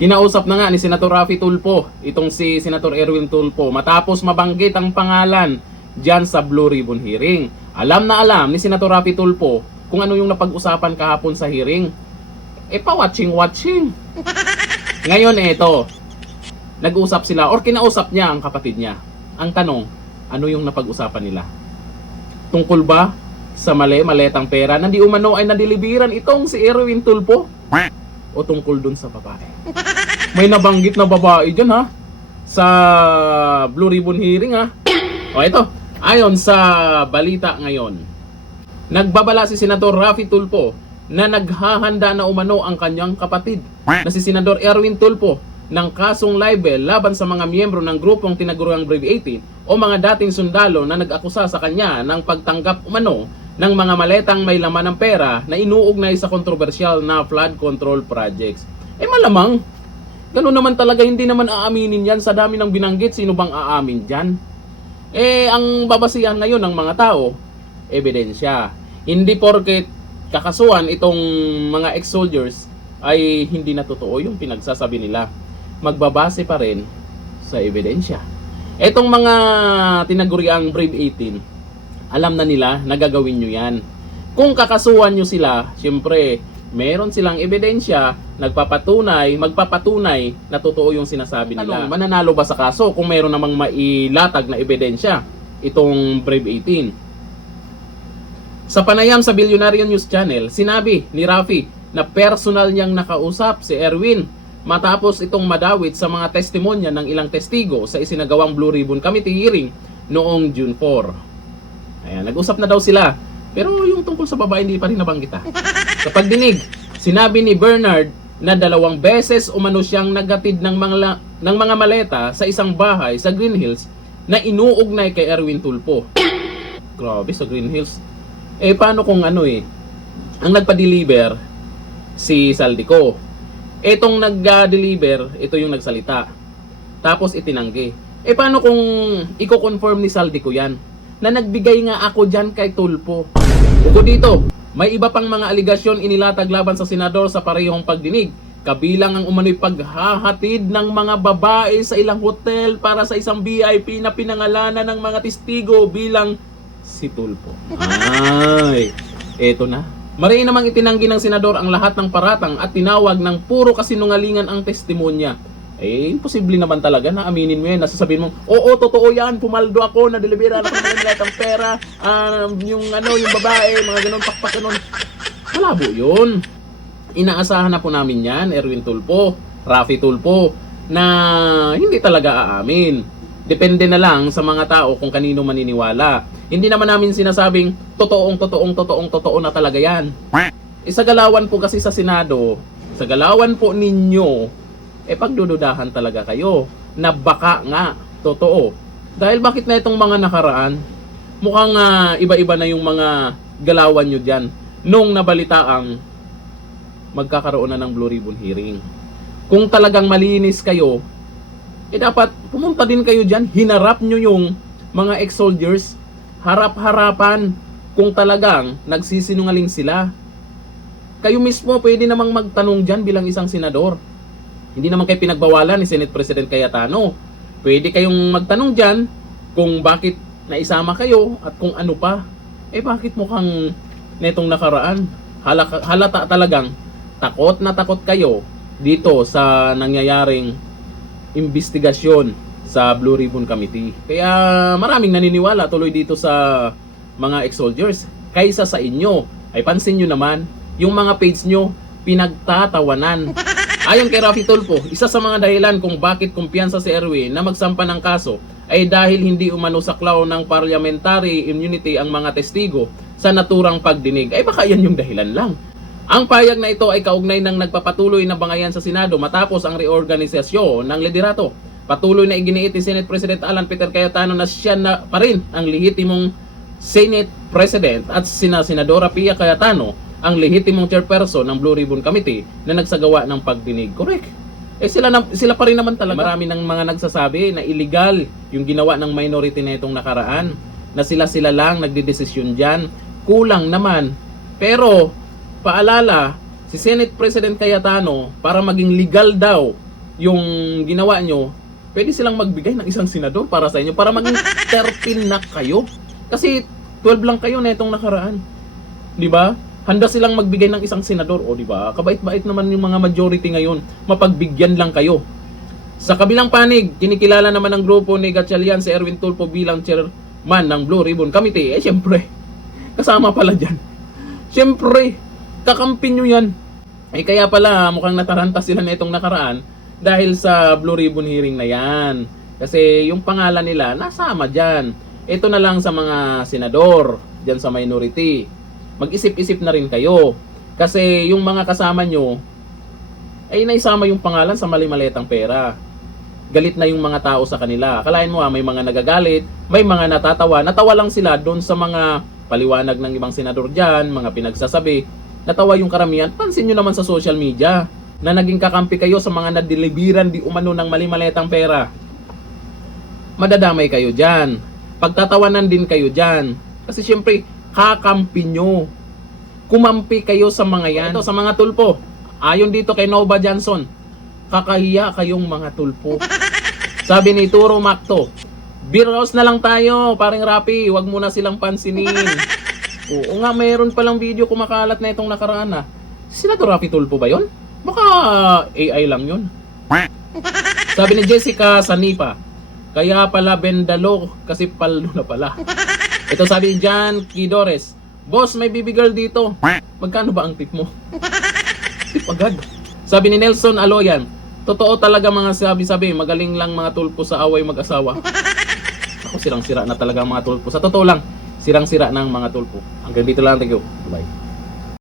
Kinausap na nga ni Senator Raffy Tulfo itong si Senator Erwin Tulfo matapos mabanggit ang pangalan dyan sa Blue Ribbon hearing. Alam na alam ni Senator Raffy Tulfo kung ano yung napag-usapan kahapon sa hearing. Pa-watching. Ngayon ito, nag-usap sila or kinausap niya ang kapatid niya. Ang tanong, ano yung napag-usapan nila? Tungkol ba sa maletang pera na di umano ay nadilibiran itong si Erwin Tulfo? O tungkol dun sa babae? May nabanggit na babae dyan ha, sa Blue Ribbon hearing ha. O ito, ayon sa balita ngayon, nagbabala si Senador Raffy Tulfo na naghahanda na umano ang kanyang kapatid na si Senador Erwin Tulfo ng kasong libel laban sa mga miyembro ng grupong tinaguriang Brave 18 o mga dating sundalo na nag-akusa sa kanya ng pagtanggap umano ng mga maletang may laman ng pera na inuugnay sa kontrobersyal na flood control projects. Malamang, gano'n naman talaga, hindi naman aaminin yan sa dami ng binanggit. Sino bang aamin dyan? Ang babasihan ngayon ng mga tao, ebidensya. Hindi porket kakasuhan itong mga ex-soldiers ay hindi na totoo yung pinagsasabi nila. Magbabase pa rin sa ebidensya. Etong mga tinaguriang Brave 18, alam na nila na gagawin nyo yan. Kung kakasuhan nyo sila, syempre, meron silang ebidensya, magpapatunay na totoo yung sinasabi nila. Mananalo ba sa kaso kung meron namang mailatag na ebidensya itong Brave 18? Sa panayam sa Billionaire News Channel, sinabi ni Raffy na personal niyang nakausap si Erwin matapos itong madawit sa mga testimonya ng ilang testigo sa isinagawang Blue Ribbon Committee hearing noong June 4. Ayan, nag-usap na daw sila. Pero yung tungkol sa babae hindi pa rin nabanggit ha. Sa pagdinig, sinabi ni Bernard na 2 beses umano siyang nagatid ng mga maleta sa isang bahay sa Green Hills na inuugnay kay Erwin Tulfo. Grabe, sa Green Hills. Paano kung ang nagpa-deliver si Saldico? Etong nag-deliver, ito yung nagsalita. Tapos itinanggi. Paano kung i-confirm ni Saldico yan? Na nagbigay nga ako dyan kay Tulfo. Bukod dito, may iba pang mga aligasyon inilatag laban sa senador sa parehong pagdinig. Kabilang ang umano'y paghahatid ng mga babae sa ilang hotel para sa isang VIP na pinangalanan ng mga testigo bilang si Tulfo. Ay, eto na. Mariin namang itinanggi ng senador ang lahat ng paratang at tinawag ng puro kasinungalingan ang testimonya. Imposible naman talaga na aminin mo yan. Nasasabihin mo, oo, totoo yan, pumaldo ako, na-delibera ako ng maletang pera, yung babae, mga ganun, pakpak, ganun. Malabo yun. Inaasahan na po namin yan, Erwin Tulfo, Raffy Tulfo, na hindi talaga aamin. Depende na lang sa mga tao kung kanino maniniwala. Hindi naman namin sinasabing, totoo na talaga yan. Sa galawan po kasi sa Senado, sa galawan po ninyo, pagdududahan talaga kayo na baka nga totoo. Dahil bakit na itong mga nakaraan, mukhang iba-iba na yung mga galawan nyo dyan nung nabalitaang magkakaroon na ng Blue Ribbon hearing. Kung talagang malinis kayo, dapat pumunta din kayo dyan, hinarap nyo yung mga ex-soldiers, harap-harapan kung talagang nagsisinungaling sila. Kayo mismo pwede namang magtanong dyan bilang isang senador. Hindi naman kayo pinagbawalan ni Senate President Cayetano. Pwede kayong magtanong dyan kung bakit naisama kayo at kung ano pa. Bakit mukhang netong nakaraan? Halata talagang takot na takot kayo dito sa nangyayaring investigasyon sa Blue Ribbon Committee. Kaya maraming naniniwala tuloy dito sa mga ex-soldiers. Kaysa sa inyo, pansin nyo naman, yung mga page nyo, pinagtatawanan. Ayon kay Raffy Tulfo, isa sa mga dahilan kung bakit kumpiyansa si Erwin na magsampa ng kaso ay dahil hindi umano saklaw ng parliamentary immunity ang mga testigo sa naturang pagdinig. Baka yan yung dahilan lang. Ang payag na ito ay kaugnay ng nagpapatuloy na bangayan sa Senado matapos ang reorganisasyon ng liderato. Patuloy na iginiit ni Senate President Alan Peter Cayetano na siya na pa rin ang lehitimong Senate President at Senadora Pia Cayetano ang lehitimong chairperson ng Blue Ribbon Committee na nagsagawa ng pagdinig. Correct. Sila pa rin naman talaga. Marami ng mga nagsasabi na illegal yung ginawa ng minority na itong nakaraan. Na sila lang nagdidesisyon dyan. Kulang naman. Pero, paalala, si Senate President Cayetano, para maging legal daw yung ginawa nyo, pwede silang magbigay ng isang senador para sa inyo, para maging 13 na kayo. Kasi 12 lang kayo na itong nakaraan. Di ba? Handa silang magbigay ng isang senador. O di ba? Kabait-bait naman yung mga majority ngayon. Mapagbigyan lang kayo. Sa kabilang panig, kinikilala naman ng grupo ni Gatchalian si Erwin Tulfo bilang chairman ng Blue Ribbon Committee. Syempre, kasama pala dyan. Syempre, kakampi nyo yan. Kaya pala mukhang nataranta sila na itong nakaraan dahil sa Blue Ribbon hearing na yan. Kasi yung pangalan nila nasama dyan. Ito na lang sa mga senador, dyan sa minority. Mag-isip-isip na rin kayo. Kasi yung mga kasama nyo, ay naisama yung pangalan sa mali-maletang pera. Galit na yung mga tao sa kanila. Akalain mo may mga nagagalit, may mga natatawa. Natawa lang sila doon sa mga paliwanag ng ibang senador dyan, mga pinagsasabi. Natawa yung karamihan. Pansin nyo naman sa social media na naging kakampi kayo sa mga nadelibiran di umano ng mali-maletang pera. Madadamay kayo dyan. Pagtatawanan din kayo dyan. Kasi syempre, kakampi nyo. Kumampi kayo sa mga yan. Ito sa mga tulpo. Ayon dito kay Nova Johnson, kakahiya kayong mga tulpo. Sabi ni Turo Macto, beer house na lang tayo, paring Rapi, wag mo na silang pansinin. Oo nga, mayroon palang video kumakalat na itong nakaraan. Sila to Rapi Tulfo ba yon? Baka AI lang yun. Sabi ni Jessica Sanipa, kaya pala Bendalo kasi palo na pala. Ito sabi ni Jan Kidores, boss, may baby girl dito. Magkano ba ang tip mo? Tip agad. Sabi ni Nelson Aloyan, totoo talaga mga sabi-sabi, magaling lang mga tulpo sa away mag-asawa. Ako, sirang-sira na talaga mga tulpo. Sa totoo lang, sirang-sira ng mga tulpo. Hanggang dito lang, thank you. Bye.